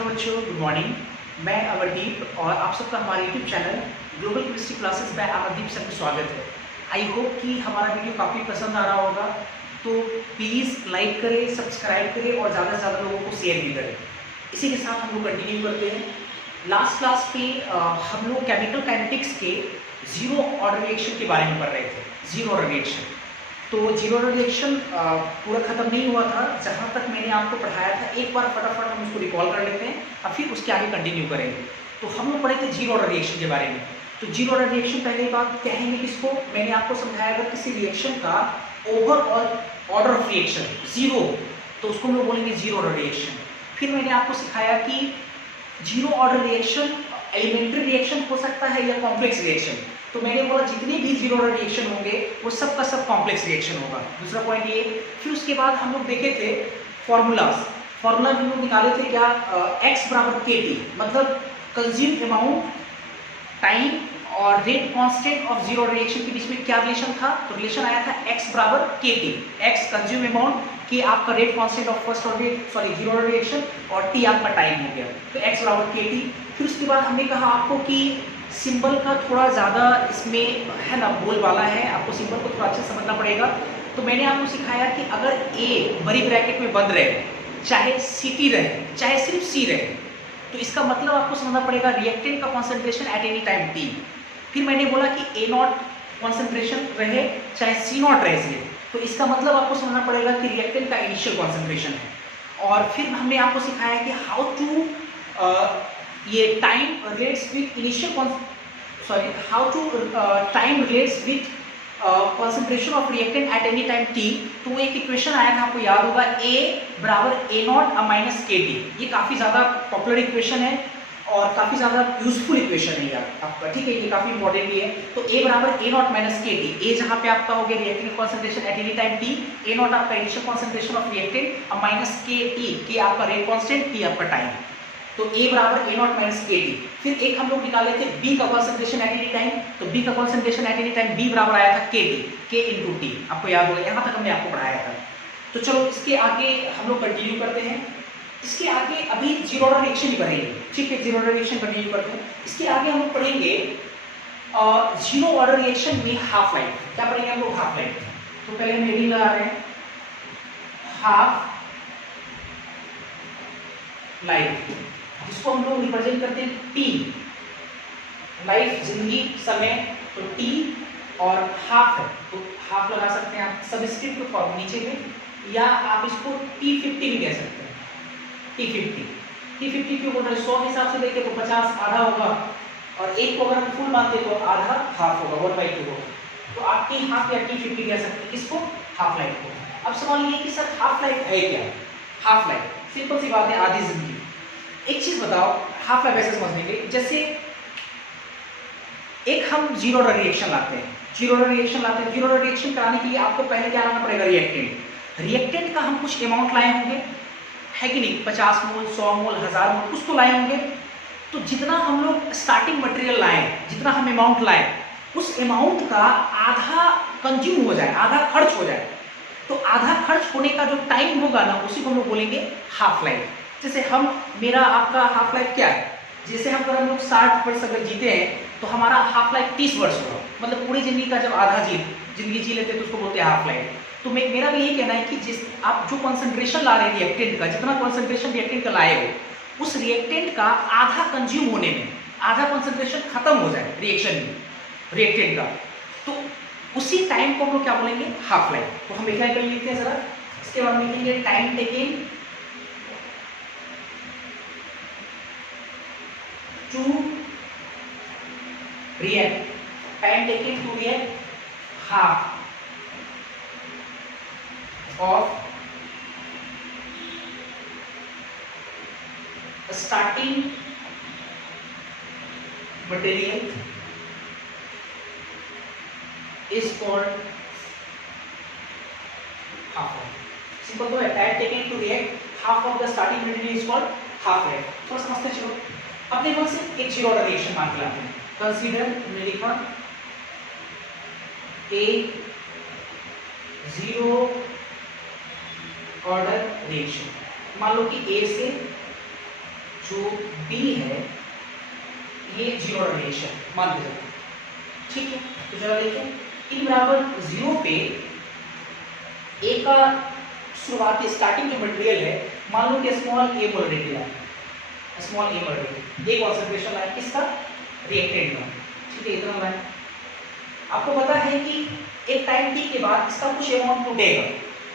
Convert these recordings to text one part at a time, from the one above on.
Hello बच्चों, good morning. मैं अमरदीप और आप सबका हमारे YouTube channel global chemistry classes bye Amardeep sir में स्वागत है। आई होप कि हमारा वीडियो काफ़ी पसंद आ रहा होगा, तो प्लीज़ लाइक करें, सब्सक्राइब करें और ज़्यादा से ज़्यादा लोगों को शेयर भी करें। इसी के साथ हम लोग कंटिन्यू करते हैं। लास्ट क्लास में हम लोग केमिकल काइनेटिक्स के जीरो ऑर्डर रिएक्शन के बारे में पढ़ रहे थे। जीरो ऑर्डर रिएक्शन, तो जीरो ऑर्डर रिएक्शन पूरा खत्म नहीं हुआ था। जहाँ तक मैंने आपको पढ़ाया था एक बार फटाफट हम उसको रिकॉल कर लेते हैं और फिर उसके आगे कंटिन्यू करेंगे। तो हम लोग पढ़े थे जीरो ऑर्डर रिएक्शन के बारे में। तो जीरो ऑर्डर रिएक्शन पहले बात कहेंगे किसको, मैंने आपको समझाया अगर किसी रिएक्शन का overall order of reaction zero तो उसको हम लोग बोलेंगे जीरो ऑर्डर रिएक्शन। फिर मैंने आपको सिखाया कि zero order reaction elementary reaction हो सकता है या कॉम्प्लेक्स रिएक्शन। तो मैंने बोला जितने भी जीरो ऑर्डर रिएक्शन होंगे वो सब का सब कॉम्प्लेक्स रिएक्शन होगा। दूसरा पॉइंट ये। फिर उसके बाद हम लोग देखे थे फॉर्मूला हम लोग निकाले थे क्या, x बराबर KT, मतलब कंज्यूम अमाउंट, टाइम और rate constant of zero reaction के बीच में क्या रिलेशन था। तो रिलेशन आया था x बराबर KT, x consume amount, K आपका rate constant of first order zero order reaction और T आपका टाइम हो गया। तो x बराबर KT। फिर उसके बाद हमने कहा आपको कि सिंबल का थोड़ा ज़्यादा इसमें है ना बोलबाला है, आपको सिंबल को थोड़ा अच्छा समझना पड़ेगा। तो मैंने आपको सिखाया कि अगर A बड़ी ब्रैकेट में बंद रहे, चाहे CT रहे, चाहे सिर्फ C रहे, तो इसका मतलब आपको समझना पड़ेगा रिएक्टेंट का concentration eight any time T। फिर मैंने बोला कि A0 कॉन्सेंट्रेशन रहे चाहे C0 रहे सिर्फ, तो इसका मतलब आपको समझना पड़ेगा कि रिएक्टेंट का इनिशियल कॉन्सेंट्रेशन है। और फिर हमने आपको सिखाया कि हाउ टू ये time relates with initial how to time relates with concentration of reactant at any time T। तो एक इक्वेशन आया था, आपको याद होगा, A बराबर A0 माइनस KT। ये काफ़ी ज़्यादा पॉपुलर इक्वेशन है और काफ़ी ज़्यादा यूजफुल इक्वेशन है यार आपका, ठीक है, ये काफ़ी इंपॉर्टेंट भी है। तो A बराबर A0 माइनस KT, A जहाँ पे आपका हो गया reactant concentration eight any time T, A0 आपका इनिशियल कॉन्सेंट्रेशन ऑफ रिएक्टेंट और माइनस KT, K आपका रेट कॉन्स्टेंट, T आपका टाइम। तो A बराबर A0 माइनस KT। फिर एक हम लोग निकाले थे B का कॉन्सेंट्रेशन एट एनी टाइम, तो B का concentration eight any time B बराबर आया था KT, K इंटू T, आपको याद होगा, यहाँ तक हमने आपको पढ़ाया था। तो चलो इसके आगे हम लोग कंटिन्यू करते हैं। इसके आगे अभी जीरो ऑर्डर रिएक्शन ही पढ़ेंगे, ठीक है, जीरो ऑर्डर रिएक्शन कंटिन्यू करते हैं। इसके आगे हम लोग पढ़ेंगे जीरो ऑर्डर रिएक्शन में हाफ लाइफ। क्या पढ़ेंगे हम लोग, हाफ लाइफ। तो पहले हम हेडिंग लगा रहे हैं हाफ लाइफ, जिसको हम लोग रिप्रेजेंट करते हैं T, लाइफ जिंदगी समय, तो T और हाफ है तो हाफ लगा सकते हैं आप सबस्क्रिप्ट फॉर्म नीचे में, या आप इसको T50 भी कह सकते हैं। T50 क्यों बोल रहे हैं, 100 के हिसाब से देखें तो 50 आधा होगा और एक को अगर हम फुल मानते तो आधा हाफ होगा, 1/2 होगा। तो आप T हाफ या T50 कह सकते हैं इसको, हाफ लाइफ को। अब सवाल ये कि सर हाफ लाइफ है क्या। हाफ लाइफ सिंपल सी बात है, आधी जिंदगी। एक चीज बताओ, हाफ लाइफ ऐसे समझने के, जैसे एक हम जीरो ऑर्डर रिएक्शन लाते हैं, जीरो ऑर्डर रिएक्शन कराने के लिए आपको पहले क्या लाना पड़ेगा, रिएक्टेंट का हम कुछ अमाउंट लाए होंगे, है कि नहीं, 50 मोल, 100 मोल, 1000 मोल, कुछ तो लाए होंगे। तो जितना हम लोग स्टार्टिंग मटेरियल लाए, जितना हम अमाउंट लाए, उस अमाउंट का आधा कंज्यूम हो जाए, आधा खर्च हो जाए, तो आधा खर्च होने का जो टाइम होगा ना, उसी को हम लोग बोलेंगे हाफ लाइफ। जैसे मेरा आपका हाफ लाइफ क्या है, जैसे हम लोग 60 वर्ष अगर जीते हैं तो हमारा हाफ लाइफ 30 वर्ष होगा, मतलब पूरी जिंदगी का जब आधा जिंदगी जी लेते हैं तो उसको बोलते हैं हाफ लाइफ। तो मेरा भी यही कहना है कि जिस आप जो कॉन्सेंट्रेशन ला रहे हैं रिएक्टेंट का, जितना कॉन्सेंट्रेशन रिएक्टेंट का लाए हो, उस रिएक्टेंट का आधा कंज्यूम होने में, आधा कॉन्सेंट्रेशन खत्म हो जाए रिएक्शन में रिएक्टेंट का, तो उसी टाइम को हम लोग क्या बोलेंगे, हाफ लाइफ। तो हम एक लाइन कर लेते हैं जरा, इसके बाद लिखेंगे time taking to react, time taken to react half of starting material is called half life। Simple तो है, time taken to react half of the starting material is called half life। थोड़ा समझते चलो। अपने मन से एक जीरो ऑर्डर रिएक्शन मान के लाते हैं, कंसीडर हमने लिखा ए जीरो ऑर्डर रिएक्शन। मान लो कि ए से जो बी है ये जीरो रेडिएशन मान के चलो, ठीक है। तो जरा देखें टी बराबर 0 पे ए का शुरुआती स्टार्टिंग जो मटेरियल है मान लो कि स्मॉल ए मोलरिटी है, स्मॉल ए मोलरिटी, ये कॉन्सेंट्रेशन है किसका, रिएक्टेंट का, ठीक है। इतना लाइन आपको पता है कि एक टाइम टी के बाद इसका कुछ अमाउंट टूटेगा,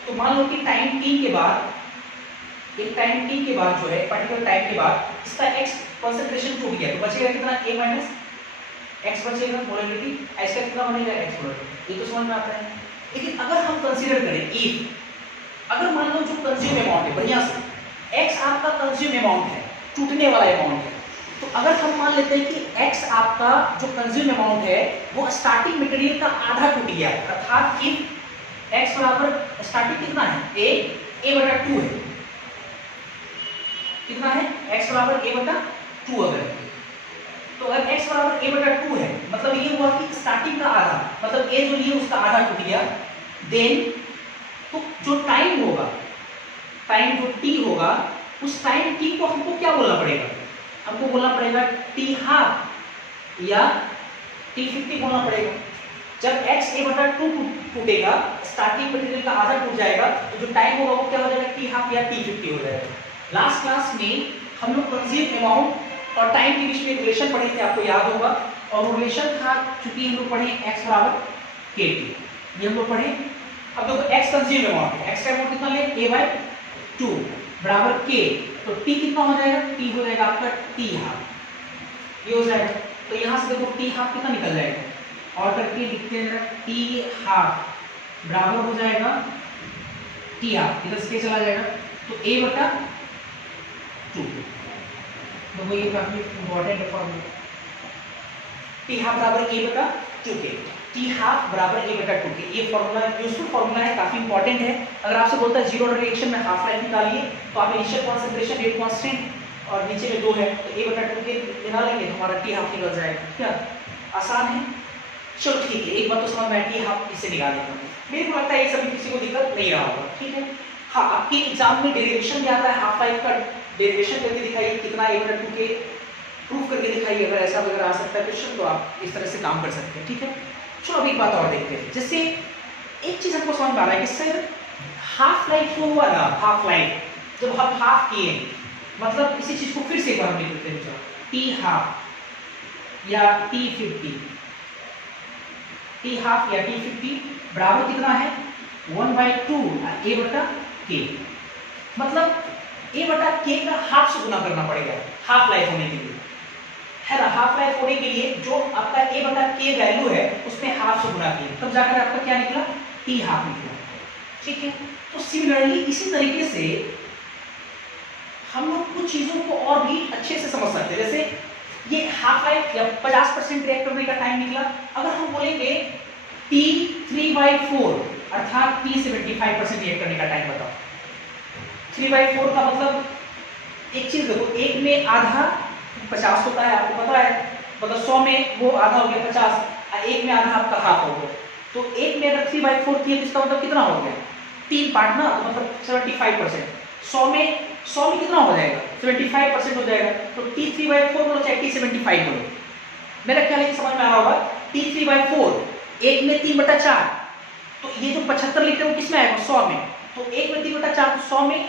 तो मान लो कि टाइम टी के बाद, एक टाइम टी के बाद जो है पर्टिकुलर टाइम के बाद इसका x कंसंट्रेशन टूट गया, तो बचेगा कितना a माइनस x बचेगा मोलरिटी, इसका कितना बनेगा x मोलरिटी, ये तो समझ में आता है। लेकिन अगर हम कंसीडर करें इफ अगर मान लो जो कंज्यूम अमाउंट है बढ़िया से x आपका कंज्यूम अमाउंट है, टूटने वाला अमाउंट है, तो अगर हम मान लेते हैं कि x आपका जो कंज्यूम अमाउंट है वो स्टार्टिंग मटेरियल का आधा टूट गया, अर्थात कि x बराबर स्टार्टिंग कितना है a बटा 2 है, कितना है x बराबर a बटा 2 अगर, तो अगर x बराबर a बटा 2 है मतलब ये हुआ कि स्टार्टिंग का आधा, मतलब a जो लिए उसका आधा टूट गया, देन तो जो टाइम होगा, टाइम जो t होगा उस टाइम t को हमको क्या बोलना पड़ेगा, हमको बोलना पड़ेगा t हाफ या t50 बोलना पड़ेगा। जब x a बटा 2 टूटेगा, स्टार्टिंग मटेरियल का आधा टूट जाएगा, तो जो टाइम होगा वो क्या हो जाएगा t हाफ या t50 हो जाएगा। लास्ट क्लास में हम लोग कंज्यूम अमाउंट और टाइम के बीच में रिलेशन पढ़े थे, आपको याद होगा, और रिलेशन था चूंकि हम लोग पढ़े x बराबर kt, ये हम लोग पढ़े। अब देखो x कंज्यूम अमाउंट है, x का अमाउंट कितना ले a बाय 2 बराबर k, तो t कितना हो जाएगा, t हो जाएगा आपका t हाफ, ये हो जाएगा। तो यहाँ से देखो t हाफ कितना निकल जाएगा और करके लिखते हैं t हाफ बराबर हो जाएगा t हाफ, इधर से चला जाएगा तो a बटा 2, तो ये काफी इंपॉर्टेंट है फॉर्मूला, t हाफ बराबर a बटा 2 के, t हाफ बराबर a बटा 2 के, ये फॉर्मूला यूजफुल फॉर्मूला है, काफी इंपॉर्टेंट है। अगर आपसे बोलता है जीरो रिएक्शन में हाफ लाइफ निकालिए, तो आप इनिशियल कॉन्सेंट्रेशन रेट कांस्टेंट और नीचे में 2 है तो a बटा 2 के निकालेंगे तो हमारा t हाफ निकल जाएगा, क्या आसान है। चलो ठीक है, एक बात तो समझ में आया, t हाफ इससे निकालेंगे, मेरे को लगता है ये सभी किसी को दिक्कत नहीं रहा होगा, ठीक है। हाँ, आपके एग्जाम में डेरिवेशन भी आता है, हाफ लाइफ का डेरिवेशन करके दिखाइए कितना a बटा 2 के प्रूफ करके दिखाइए, अगर ऐसा वगैरह आ सकता है क्वेश्चन तो आप इस तरह से काम कर सकते हैं, ठीक है। चलो अभी एक बात और देखते हैं, जैसे एक चीज हमको समझ में आ रहा है कि सर हाफ लाइफ जो हुआ ना, हाफ लाइफ जब हम हाफ किए, मतलब इसी चीज को फिर से एक बार हम लिख देते हैं, t हाफ या t50, t हाफ या t50 बराबर कितना है 1/2 a बटा k, मतलब a बटा k का हाफ से गुना करना पड़ेगा हाफ लाइफ होने के लिए, है ना। हाफ लाइफ होने के लिए जो आपका a बटा k वैल्यू है उसमें हाफ से गुना किया, तब जाकर आपका क्या निकला, t हाफ निकला, ठीक है। तो सिमिलरली इसी तरीके से हम लोग कुछ चीजों को और भी अच्छे से समझ सकते हैं, जैसे ये हाफ लाइफ या 50% रिएक्ट करने का टाइम निकला, अगर हम बोलेंगे t 3/4 अर्थात t 75% रिएक्ट करने का टाइम बताओ, 3/4 का मतलब एक चीज देखो, एक में आधा 50 होता है, आपको पता है, मतलब 100 में वो आधा हो गया 50, एक में आधा आपका हाफ हो गया, तो एक में अगर 3/4 किया तो इसका मतलब कितना हो गया, 3 पार्ट ना, तो मतलब 75%, 100 में कितना हो जाएगा 75% हो जाएगा, तो t 3/4 बोलो चाहे t 75 बोलो, मेरा ख्याल है कि समझ में आ रहा होगा। t 3/4 एक में 3/4, तो ये जो 75 लिख रहे हो किसमें आएगा 100 में, तो एक में 3/4 तो 100 में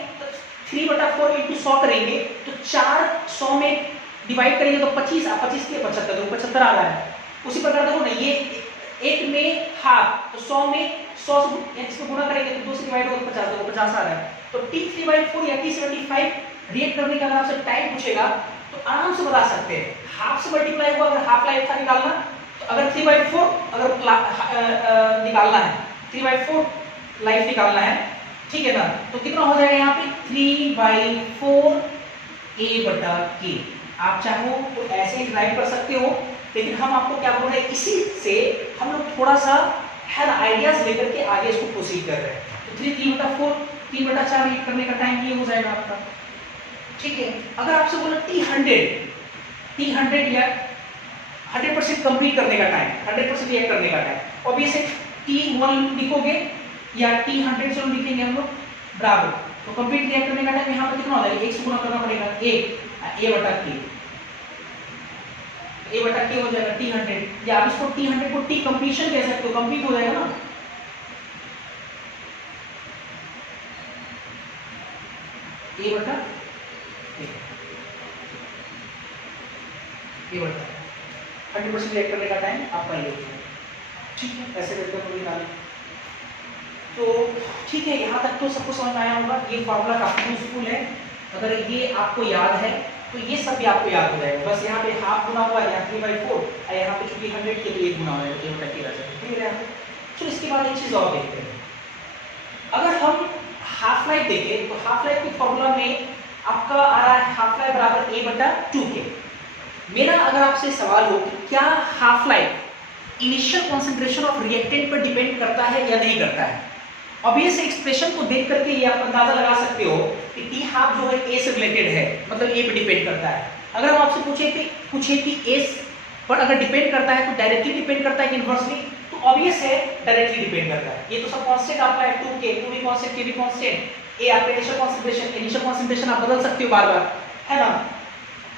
3/4 इंटू 100 करेंगे तो 4 100 में डिवाइड करेंगे तो 25 के 75 तो 75 आ रहा है। उसी प्रकार देखो ना, ये एक में हाफ तो 100 में 100 से इसको गुणा करेंगे तो 2 से डिवाइड होगा तो 50 तो 50 आ रहा है। तो t 3/4 या t 75 रिएक्ट करने का अगर आपसे टाइम पूछेगा तो आराम से बता सकते हैं, हाफ से मल्टीप्लाई हुआ, अगर हाफ लाइफ का निकालना, तो अगर 3/4 अगर निकालना है, 3/4 लाइफ निकालना है, ठीक है ना, तो कितना हो जाएगा यहाँ पे 3/4 a बटा k। आप चाहो तो ऐसे ही ड्राइव कर सकते हो, लेकिन हम आपको क्या बोल रहे हैं, इसी से हम लोग थोड़ा सा है आइडियाज लेकर के आगे इसको प्रोसीड कर रहे हैं। तो 3/4 3/4 रिएक्ट करने का टाइम ये हो जाएगा आपका, ठीक है। अगर आपसे बोला t100 या 100% कंप्लीट करने का टाइम, 100% रिएक्ट करने का टाइम, और ये से t1 लिखोगे या t100 से लिखेंगे हम लोग बराबर तो कंप्लीट रिएक्ट करने का टाइम यहाँ पर कितना हो जाएगा, 1 से गुना करना पड़ेगा, ए बटा के हो जाएगा T100, या आप इसको T100 को T कंप्लीशन कह सकते हो, कंप्लीट हो जाएगा ना। ए बटा 100% रिएक्ट करने का टाइम आपका ये होगा। ठीक है, ऐसे करके हम निकालें। तो ठीक है, यहाँ तक तो सबको समझ में आया होगा। ये फॉर्मूला काफी यूजफुल है, अगर ये आपको याद है तो ये सब भी आपको याद हो जाएगा। बस यहाँ पे हाफ गुना हुआ, यहाँ 3/4 और यहाँ पे चूंकि 100 के लिए 1 गुना हो जाएगा, ये बटा के रह जाएगा। ठीक है, चलो इसके बाद एक चीज और देखते हैं। अगर हम हाफ लाइफ देखें तो हाफ लाइफ के फॉर्मूला में आपका आ रहा है हाफ लाइफ बराबर A/2K। मेरा अगर आपसे सवाल हो कि क्या half life initial concentration of reactant पर डिपेंड करता है या नहीं करता है, ऑब्वियस एक्सप्रेशन को देख करके ये आप अंदाजा लगा सकते हो कि टी हाफ जो है ए से रिलेटेड है, मतलब ए पे डिपेंड करता है। अगर हम आपसे पूछे कि ए पर अगर डिपेंड करता है तो डायरेक्टली डिपेंड करता है कि इनवर्सली, तो ऑब्वियस है डायरेक्टली डिपेंड करता है। ये तो सब कांस्टेंट आपका है, 2K, 2 भी कांस्टेंट, K भी कांस्टेंट, ए आपका इनिशियल कॉन्सेंट्रेशन आप बदल सकते हो बार बार, है ना।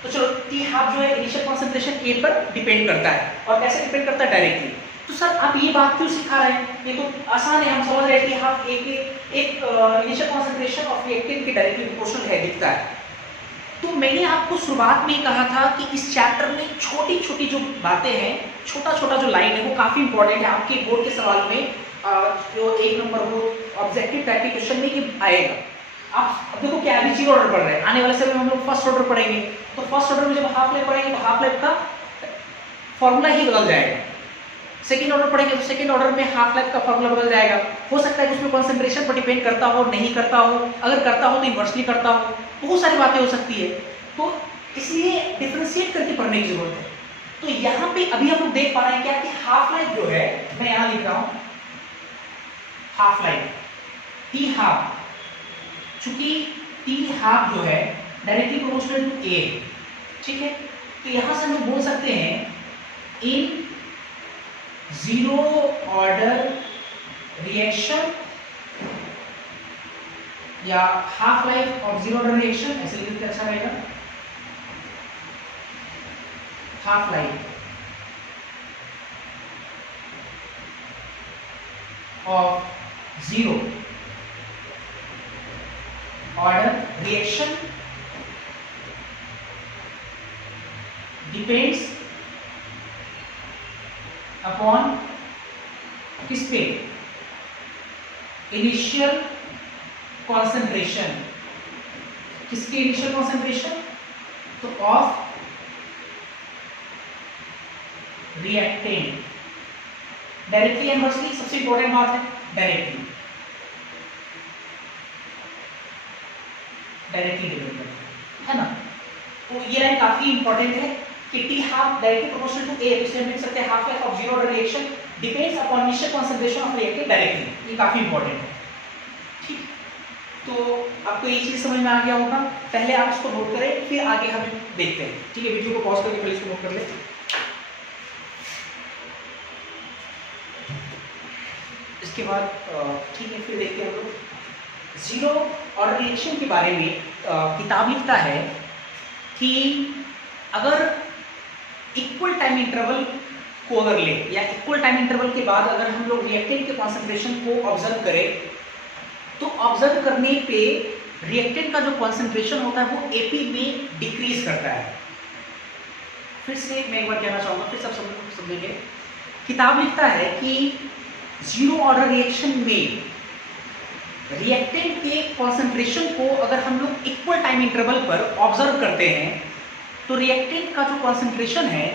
तो चलो टी हाफ जो है इनिशियल कॉन्सेंट्रेशन ए पर डिपेंड करता है, और कैसे डिपेंड करता है, डायरेक्टली। तो सर आप ये बात क्यों सिखा रहे हैं, ये तो आसान है, हम समझ रहे हैं कि हाफ ए के एक इनिशियल कॉन्सेंट्रेशन ऑफ रिएक्टेंट के डायरेक्टली प्रोपोर्शनल है, दिखता है। तो मैंने आपको शुरुआत में ही कहा था कि इस चैप्टर में छोटी छोटी जो बातें हैं, छोटा छोटा जो लाइन है वो काफी इंपॉर्टेंट है। आपके बोर्ड के सवाल में जो 1 नंबर वो ऑब्जेक्टिव टाइप के क्वेश्चन में ही आएगा। आप देखो क्या अभी 0 ऑर्डर पढ़ रहे हैं, आने वाले समय में हम लोग फर्स्ट ऑर्डर पढ़ेंगे, तो फर्स्ट ऑर्डर में जब हाफ लाइफ पढ़ेंगे तो हाफ लाइफ का फॉर्मूला ही बदल जाएगा। सेकंड ऑर्डर पढ़ेंगे तो सेकंड ऑर्डर में हाफ लाइफ का फॉर्मूला बदल जाएगा। हो सकता है कि उसमें कंसंट्रेशन पर डिपेंड करता हो, नहीं करता हो, अगर करता हो तो इन्वर्सली करता हो, बहुत सारी बातें हो सकती है। तो इसलिए डिफरेंशिएट करके पढ़ने की जरूरत है। तो यहाँ पे अभी हम लोग देख पा रहे हैं क्या कि हाफ लाइफ जो है, मैं यहाँ लिख रहा हूं हाफ लाइफ टी हाफ, चूंकि टी हाफ जो है डायरेक्टली प्रोपोर्शनल टू ए, ठीक है। तो यहां से हम बोल सकते हैं इन 0 ऑर्डर रिएक्शन या half life of 0 order reaction, ऐसे लिखते अच्छा रहेगा, half life of 0 order reaction depends upon किस पे, इनिशियल कॉन्सेंट्रेशन, किसके इनिशियल कॉन्सेंट्रेशन, तो ऑफ रिएक्टेंट। डायरेक्टली इनवर्सली सबसे इंपॉर्टेंट बात है, डायरेक्टली डिपेंड है ना। तो ये लाइन काफी इंपॉर्टेंट है कि T half directly proportional to A, इसलिए हम लिख सकते हैं half life of 0 order reaction depends upon initial concentration of reactant directly. ये काफी इंपॉर्टेंट है, ठीक। तो आपको ये चीज समझ में आ गया होगा। पहले आप इसको नोट करें, फिर आगे हम देखते हैं, ठीक है। वीडियो को पॉज करके पहले इसको नोट कर ले। इसके बाद ठीक है, फिर देखते हैं हम लोग 0 ऑर्डर रिएक्शन के बारे में। किताब लिखता है कि अगर इक्वल टाइम इंटरवल को अगर ले, या इक्वल टाइम इंटरवल के बाद अगर हम लोग रिएक्टेंट के कॉन्सेंट्रेशन को ऑब्जर्व करें, तो ऑब्जर्व करने पे रिएक्टेंट का जो कॉन्सेंट्रेशन होता है वो एपी में डिक्रीज करता है। फिर से मैं एक बार कहना चाहूँगा, फिर सब समझेंगे। किताब लिखता है कि 0 ऑर्डर रिएक्शन में रिएक्टेंट के कॉन्सेंट्रेशन को अगर हम लोग इक्वल टाइम इंटरवल पर ऑब्जर्व करते हैं तो रिएक्टेंट का जो कॉन्सेंट्रेशन है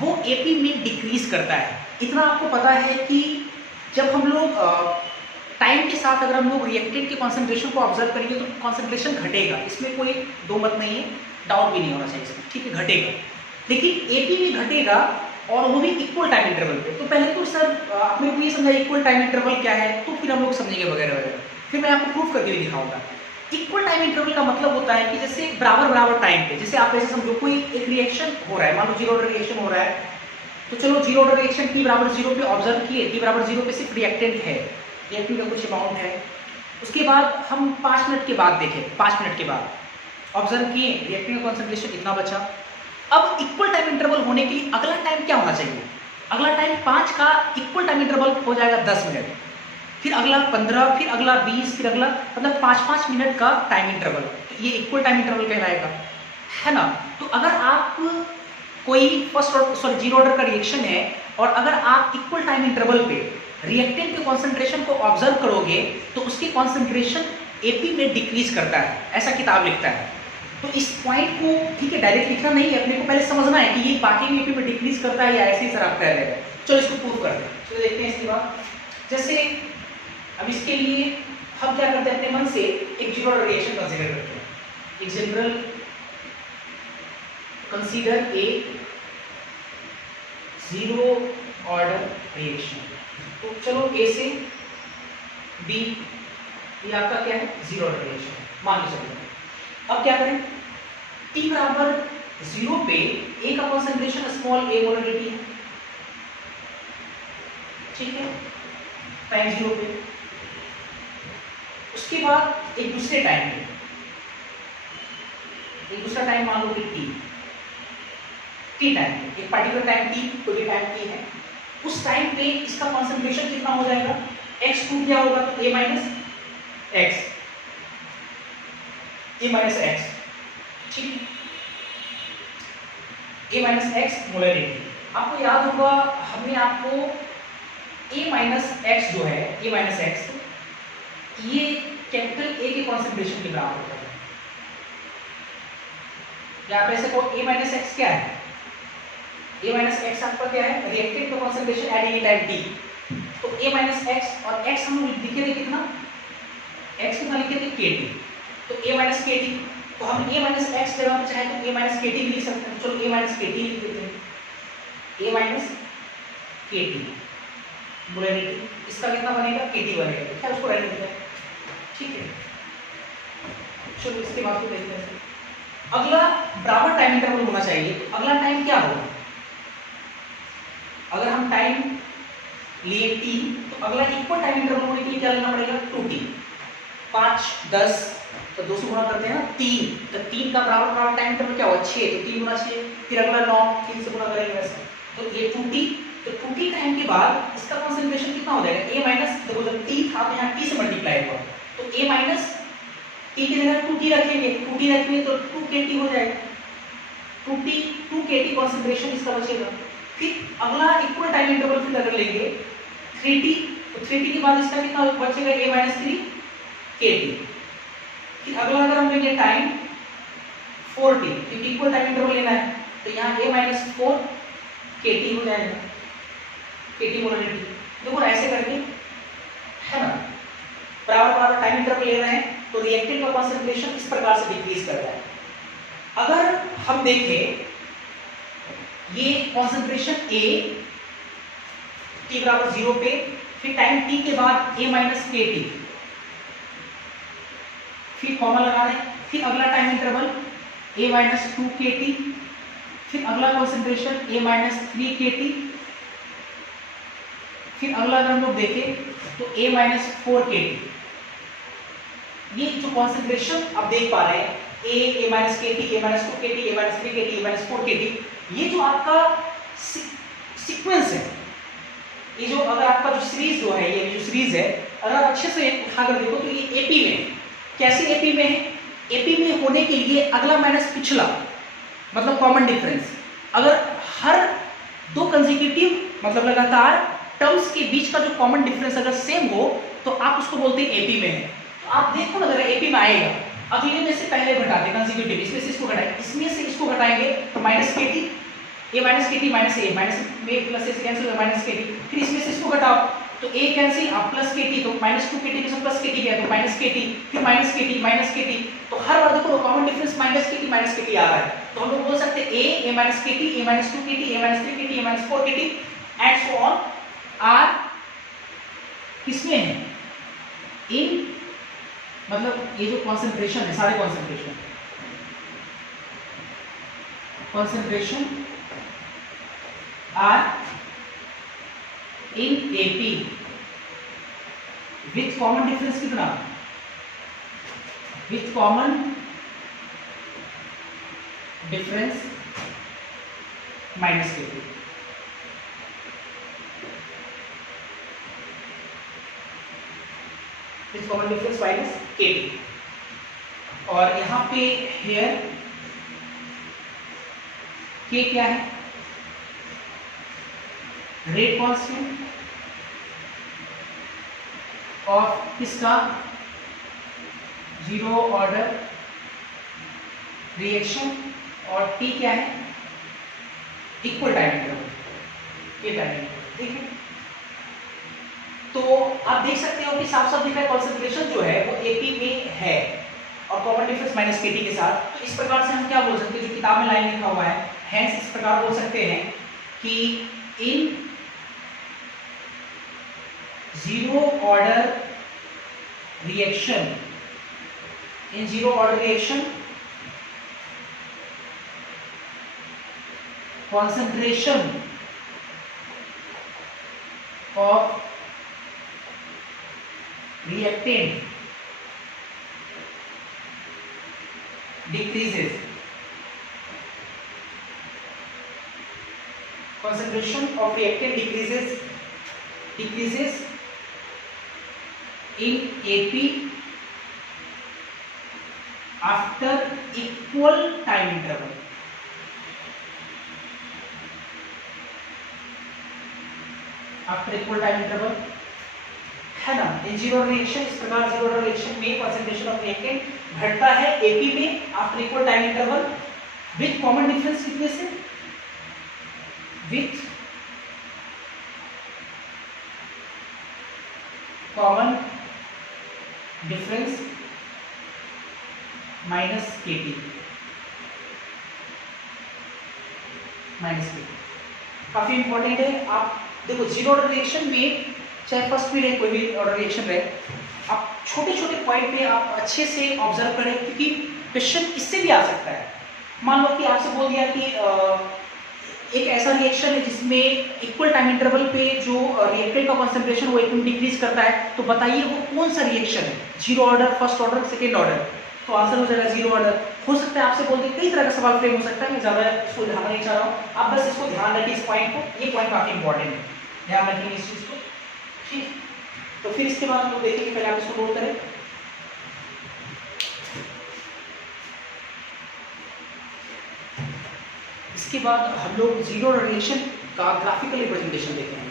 वो एपी में डिक्रीज करता है। इतना आपको पता है कि जब हम लोग टाइम के साथ अगर हम लोग रिएक्टेंट के कॉन्सेंट्रेशन को ऑब्जर्व करेंगे तो कॉन्सेंट्रेशन घटेगा, इसमें कोई दो मत नहीं है, डाउट भी नहीं होना चाहिए इसमें, ठीक है, घटेगा। लेकिन एपी में घटेगा और वो भी इक्वल टाइम इंटरवल पे। तो पहले तो सर आपने को ये समझा इक्वल टाइम इंटरवल क्या है, तो फिर हम लोग समझेंगे वगैरह वगैरह, फिर मैं आपको प्रूफ करके भी दिखाऊंगा। इक्वल टाइम इंटरवल का मतलब होता है कि जैसे बराबर टाइम पे, जैसे आप ऐसे समझो कोई एक रिएक्शन हो रहा है, मान लो 0 ऑर्डर रिएक्शन हो रहा है, तो चलो 0 ऑर्डर रिएक्शन t बराबर 0 पे ऑब्जर्व किए, t बराबर 0 पे सिर्फ रिएक्टेंट है, रिएक्टेंट का कुछ अमाउंट है, उसके बाद हम 5 मिनट के बाद देखें, 5 मिनट के बाद ऑब्जर्व किए रिएक्टिव कॉन्सेंट्रेशन इतना बचा। अब इक्वल टाइम इंटरवल होने के लिए अगला टाइम क्या होना चाहिए? अगला टाइम 5 का इक्वल टाइम इंटरवल हो जाएगा 10 मिनट, फिर अगला 15, फिर अगला 20, फिर अगला, मतलब 5-5 मिनट का टाइम इंटरवल, ये इक्वल टाइम इंटरवल कहलाएगा, है ना। तो अगर आप कोई जीरो ऑर्डर का रिएक्शन है और अगर आप इक्वल टाइम इंटरवल पे रिएक्टेंट के कॉन्सेंट्रेशन को ऑब्जर्व करोगे तो उसकी कॉन्सेंट्रेशन एपी में डिक्रीज करता है, ऐसा किताब लिखता है। तो इस पॉइंट को, ठीक है, डायरेक्ट लिखना नहीं है, अपने को पहले समझना है कि ये बाकी में एपी में डिक्रीज करता है या ऐसे ही सर आप कह रहे हैं। चलो इसको प्रूव करते हैं। चलो देखते हैं इसके बाद। जैसे अब इसके लिए हम क्या करते हैं, अपने मन से एक जीरो ऑर्डर रिएक्शन कंसीडर करते हैं। एक general consider a zero order reaction. तो चलो ए से बी, ये आपका क्या है, जीरो ऑर्डर रिएक्शन मान के चलते हैं। अब क्या करें, t बराबर 0 पे a का कॉन्सेंट्रेशन स्मॉल a मोलरिटी है, ठीक है, टाइम 0 पे। उसके बाद एक दूसरे टाइम पे, एक दूसरा टाइम मान लो कि t टाइम पे, एक पर्टिकुलर टाइम t, कोई भी टाइम t है, उस टाइम पे इसका कॉन्सेंट्रेशन कितना हो जाएगा, x2 क्या होगा, तो a minus x, a minus x, ठीक है, a माइनस एक्स मोलरिटी। आपको याद होगा हमने आपको a माइनस एक्स जो है, a माइनस एक्स, ये कैपिटल A के कॉन्सेंट्रेशन के बराबर होता है। यहाँ पे ऐसे को a माइनस एक्स क्या है, a माइनस एक्स आपका क्या है, रिएक्टेंट का concentration eight any time t। तो a माइनस एक्स और x हम लिखे थे कितना, x कितना लिखे थे, kt, तो a माइनस kt, तो हम a माइनस एक्स जगह पे चाहे तो a माइनस kt भी लिख सकते हैं। चलो a माइनस kt लिख देते हैं, a माइनस kt मोलरिटी, इसका कितना बनेगा, kt बनेगा, क्या उसको रहने देते हैं, ठीक है। चलो इसके बाद को देखते हैं। अगला बराबर टाइम इंटरवल होना चाहिए, तो अगला टाइम क्या होगा, अगर हम टाइम लिए t, तो अगला इक्वल टाइम इंटरवल होने के लिए क्या लेना पड़ेगा, 2t, 5, 10, तो 2 से गुणा करते हैं ना, 3, तो 3 का बराबर टाइम इंटरवल क्या होगा, 6, तो 3 गुना 6, फिर अगला 9, 3 से गुणा करेंगे वैसे, तो ये 2t, तो 2t टाइम के बाद इसका कॉन्सेंट्रेशन कितना हो जाएगा, a माइनस, देखो जब t था तो यहाँ t से मल्टीप्लाई होगा, तो a माइनस t की जगह 2t रखेंगे, 2t रखेंगे तो 2kt हो जाएगा, 2kt कॉन्सेंट्रेशन इसका बचेगा। फिर अगला इक्वल टाइम इंटरवल फिर अगर लेंगे 3t, तो 3t के बाद इसका कितना बचेगा, a माइनस 3 kt। फिर अगला अगर हम लेंगे टाइम 4t, क्योंकि इक्वल टाइम इंटरवल लेना है, तो यहाँ a माइनस 4 kt हो जाएगा, kt मोलरिटी। देखो ऐसे करके, है ना, बराबर टाइम इंटरवल ले रहे हैं तो रिएक्टेंट का कॉन्सेंट्रेशन इस प्रकार से डिक्रीज कर रहा है। अगर हम देखें ये कॉन्सेंट्रेशन a t बराबर 0 पे, फिर टाइम t के बाद a माइनस kt, फिर कॉमा लगा रहे हैं, फिर अगला time interval a minus 2 kt, फिर अगला कॉन्सेंट्रेशन a माइनस 3 kt, फिर अगला अगर हम लोग देखें तो a माइनस 4 kt। ये जो कॉन्सेंट्रेशन आप देख पा रहे हैं, a minus kt, a minus 2 kt, a minus 3 kt, a minus 4 kt, ये जो आपका सीक्वेंस है, ये जो अगर आपका जो सीरीज जो है, ये जो सीरीज है, अगर आप अच्छे से उठाकर देखो तो ये एपी में, कैसे एपी में है, एपी में होने के लिए अगला माइनस पिछला, मतलब कॉमन डिफरेंस। अगर हर 2 कंसेक्यूटिव मतलब लगातार टर्म्स के बीच का जो कॉमन डिफरेंस अगर सेम हो तो आप उसको बोलते हैं एपी में है। तो आप देखो ना, अगर एपी में आएगा, अगले में से पहले घटाते कंसेक्यूटिव, इसमें से इसको घटाएंगे, इसमें से इसको घटाएंगे तो minus kt, a minus kt minus a, minus में प्लस से कैंसिल होगा माइनस kt, फिर इसमें से इसको घटाओ तो a कैंसिल, आप प्लस kt, तो माइनस 2 kt में प्लस kt गया तो माइनस kt, फिर माइनस kt माइनस kt, तो हर बार देखो कॉमन डिफरेंस माइनस kt आ रहा है। तो हम लोग बोल सकते हैं a minus kt, a minus 2 kt, a minus 3 kt, a minus 4 kt and so on are किसमें है, इन, मतलब ये जो कॉन्सेंट्रेशन है, सारे concentration are in AP with common difference कितना, with common difference minus k t. With common difference minus k t. और यहां पे हेयर के क्या है, रेट कांस्टेंट ऑफ किसका, जीरो ऑर्डर रिएक्शन, और टी क्या है, इक्वल टाइम इंटरवल के टाइम इंटरवल। ठीक है, तो आप देख सकते हो कि साफ साफ दिख रहा है कॉन्सेंट्रेशन जो है वो एपी में है और कॉमन डिफरेंस माइनस केटी के साथ। तो इस प्रकार से हम क्या बोल सकते हैं, जो किताब में लाइन लिखा हुआ है, हेंस इस प्रकार बोल सकते हैं कि in zero order reaction, in zero order reaction concentration of reactant decreases, concentration of reactant decreases in AP after equal time interval। After equal time interval है ना। इन जीरो रिएक्शन, इस प्रकार जीरो रिएक्शन में concentration of reactant घटता है AP में after equal time interval with common difference कितने से, with common difference minus KT, minus KT काफी इंपॉर्टेंट है। आप देखो जीरो ऑर्डर रिएक्शन में चाहे फर्स्ट पीरियड कोई भी ऑर्डर रिएक्शन रहे, आप छोटे छोटे पॉइंट पे आप अच्छे से ऑब्जर्व करें, क्योंकि क्वेश्चन इससे भी आ सकता है। मान लो कि आपसे बोल दिया कि एक ऐसा रिएक्शन है जिसमें इक्वल टाइम इंटरवल पे जो रिएक्टेंट का कंसंट्रेशन वो एकदम डिक्रीज करता है, तो बताइए वो कौन सा रिएक्शन है, zero order, first order, second order. तो आंसर हो जाएगा जीरो ऑर्डर। हो सकता है आपसे बोल दे, कई तरह का सवाल फ्रेम हो सकता है, मैं ज्यादा इसको ध्यान नहीं चाह रहा हूँ, आप बस इसको ध्यान रखिए, इस पॉइंट को, ये पॉइंट काफी इंपॉर्टेंट है, ध्यान रखेंगे इस चीज को। ठीक, तो फिर इसके बाद हम लोग देखेंगे, पहले आप इसको नोट करें। इसके बाद हम लोग जीरो रिएक्शन का ग्राफिकल रिप्रेजेंटेशन देखेंगे।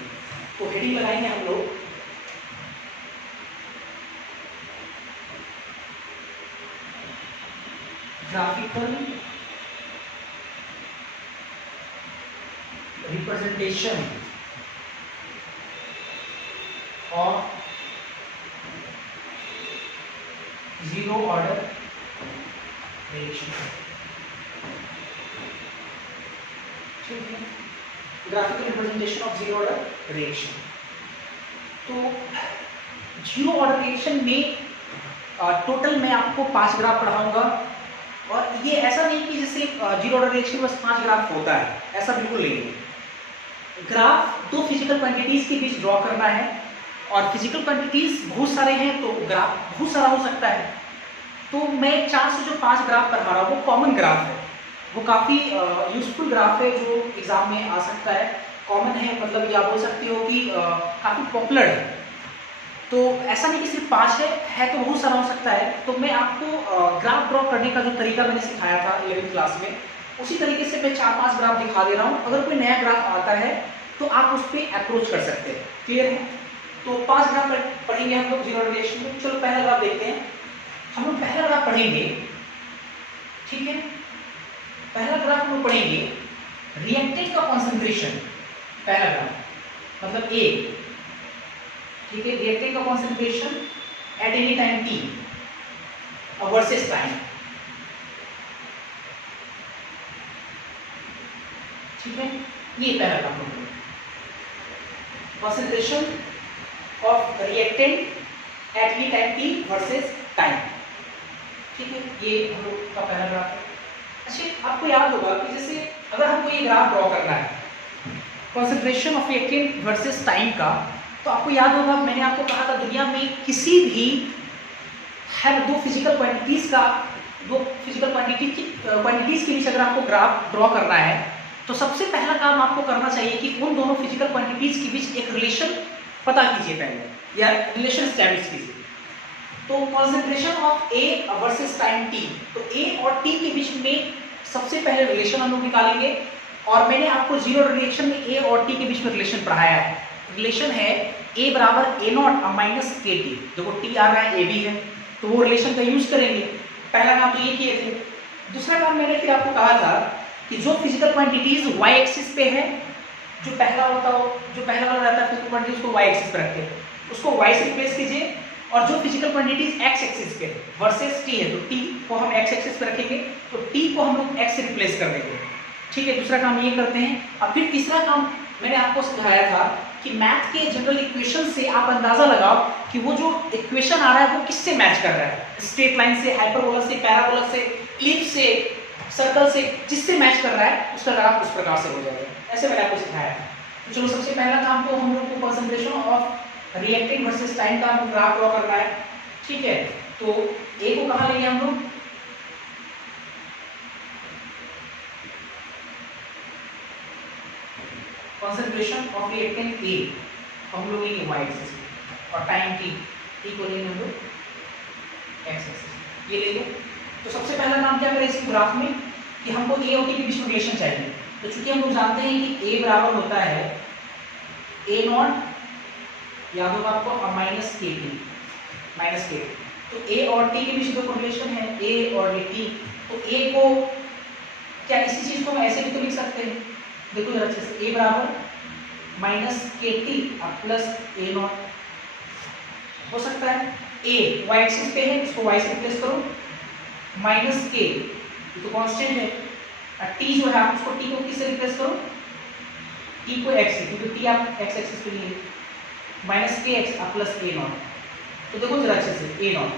तो हेडिंग लगाएंगे हम लोग graphical representation of zero order reaction. ठीक है, graphical representation of zero order reaction. तो जीरो ऑर्डर रिएक्शन में टोटल मैं आपको 5 ग्राफ पढ़ाऊंगा, और ये ऐसा नहीं कि जैसे जीरो ऑर्डर रिएक्शन में बस 5 ग्राफ होता है, ऐसा बिल्कुल नहीं है। ग्राफ दो फिजिकल क्वांटिटीज के बीच ड्रॉ करना है, और फिजिकल क्वांटिटीज बहुत सारे हैं तो ग्राफ बहुत सारा हो सकता है। तो मैं 4 से जो 5 ग्राफ पढ़ा रहा हूँ वो कॉमन ग्राफ है, वो काफ़ी यूजफुल ग्राफ है जो एग्जाम में आ सकता है। कॉमन है मतलब ये आप बोल सकते हो कि काफ़ी पॉपुलर है। तो ऐसा नहीं कि सिर्फ 5 है तो बहुत सारा हो सकता है। तो मैं आपको ग्राफ ड्रॉ करने का जो तरीका मैंने सिखाया था 11वीं क्लास में, उसी तरीके से मैं 4-5 ग्राफ दिखा दे रहा हूँ। अगर कोई नया ग्राफ आता है तो आप उस पर अप्रोच कर सकते हैं। क्लियर है? तो 5 ग्राफ पढ़ेंगे हम लोग जीरो रिएक्शन में। चलो पहला ग्राफ देखते हैं। हम लोग पहला ग्राफ पढ़ेंगे, ठीक है, पहला ग्राफ हम लोग पढ़ेंगे रिएक्टेंट का कॉन्सेंट्रेशन। पहला ग्राफ मतलब ए, ठीक है, रिएक्टेंट का concentration eight any time T versus time. ठीक है, ये पहला ग्राफ हम लोग concentration of reactant at any time T versus time. ठीक है, ये हम लोग का पहला ग्राफ है। अच्छा, आपको याद होगा कि जैसे अगर हमको ये ग्राफ ड्रॉ करना है concentration of reactant versus time का, तो आपको याद होगा मैंने आपको कहा था दुनिया में किसी भी है दो फिजिकल क्वांटिटीज के बीच अगर आपको ग्राफ ड्रॉ करना है तो सबसे पहला काम आपको करना चाहिए कि उन दोनों फिजिकल क्वांटिटीज के बीच एक रिलेशन पता कीजिए पहले, या रिलेशन स्टैब्लिश कीजिए। तो concentration of A versus time T, तो ए और टी के बीच में सबसे पहले रिलेशन हम लोग निकालेंगे। और मैंने आपको जीरो रिएक्शन में ए और टी के बीच में रिलेशन पढ़ाया है। रिलेशन है ए बराबर ए नॉट माइनस के टी, देखो टी आ रहा है ए भी है, तो वो रिलेशन का यूज करेंगे। पहला काम तो ये किए थे। दूसरा काम मैंने फिर आपको कहा था कि जो फिजिकल क्वांटिटीज वाई एक्सिस पे है, जो पहला वाला रहता है फिजिकल क्वांटिटी, उसको वाई एक्सिस पे रखते हैं, उसको वाई से रिप्लेस कीजिए। और जो फिजिकल क्वांटिटीज एक्स एक्सिस पे वर्सेस टी है, तो टी को हम एक्स एक्सिस पे रखेंगे, तो टी को हम लोग एक्स से रिप्लेस कर देंगे। ठीक है, दूसरा काम ये करते हैं। अब फिर तीसरा काम मैंने आपको सिखाया था कि मैथ के जनरल इक्वेशन से आप अंदाजा लगाओ कि वो जो इक्वेशन आ रहा है वो किससे मैच कर रहा है, स्ट्रेट लाइन से, हाइपरबोला से, पैराबोला से, इलिप्स से, सर्कल से, जिससे मैच कर रहा है उसका ग्राफ उस प्रकार से हो जाएगा। ऐसे मैंने आपको सिखाया था। तो चलो सबसे पहला काम तो हम लोग को concentration of reactant versus time का ग्राफ ड्रॉ करना है। ठीक है, तो ए को कहाँ लेंगे हम लोग, कंसंट्रेशन ऑफ रिएक्टेंट ए हम लोग लेंगे वाई एक्सिस पे, और टाइम टी को लेंगे हम लोग एक्स एक्सिस, ये ले लो। तो सबसे पहला काम क्या करें इस ग्राफ में कि हमको ए और टी के बीच में रिलेशन चाहिए। तो चूंकि हम लोग जानते हैं कि ए बराबर होता है ए नॉट, याद होगा आपको, माइनस के टी, तो ए और टी के बीच जो रिलेशन है ए और टी, तो ए को क्या इसी चीज को हम ऐसे भी तो लिख सकते हैं, देखो जरा अच्छे से, ए बराबर minus k T plus A not हो सकता है। ए वाई एक्सिस पे है, इसको वाई से रिप्लेस करो, माइनस के तो कांस्टेंट है, टी जो है आप उसको टी को किससे रिप्लेस करो, टी को एक्स से, क्योंकि टी आप एक्स एक्सिस पे लिए, माइनस के एक्स प्लस ए नॉट। तो देखो जरा अच्छे से ए नॉट,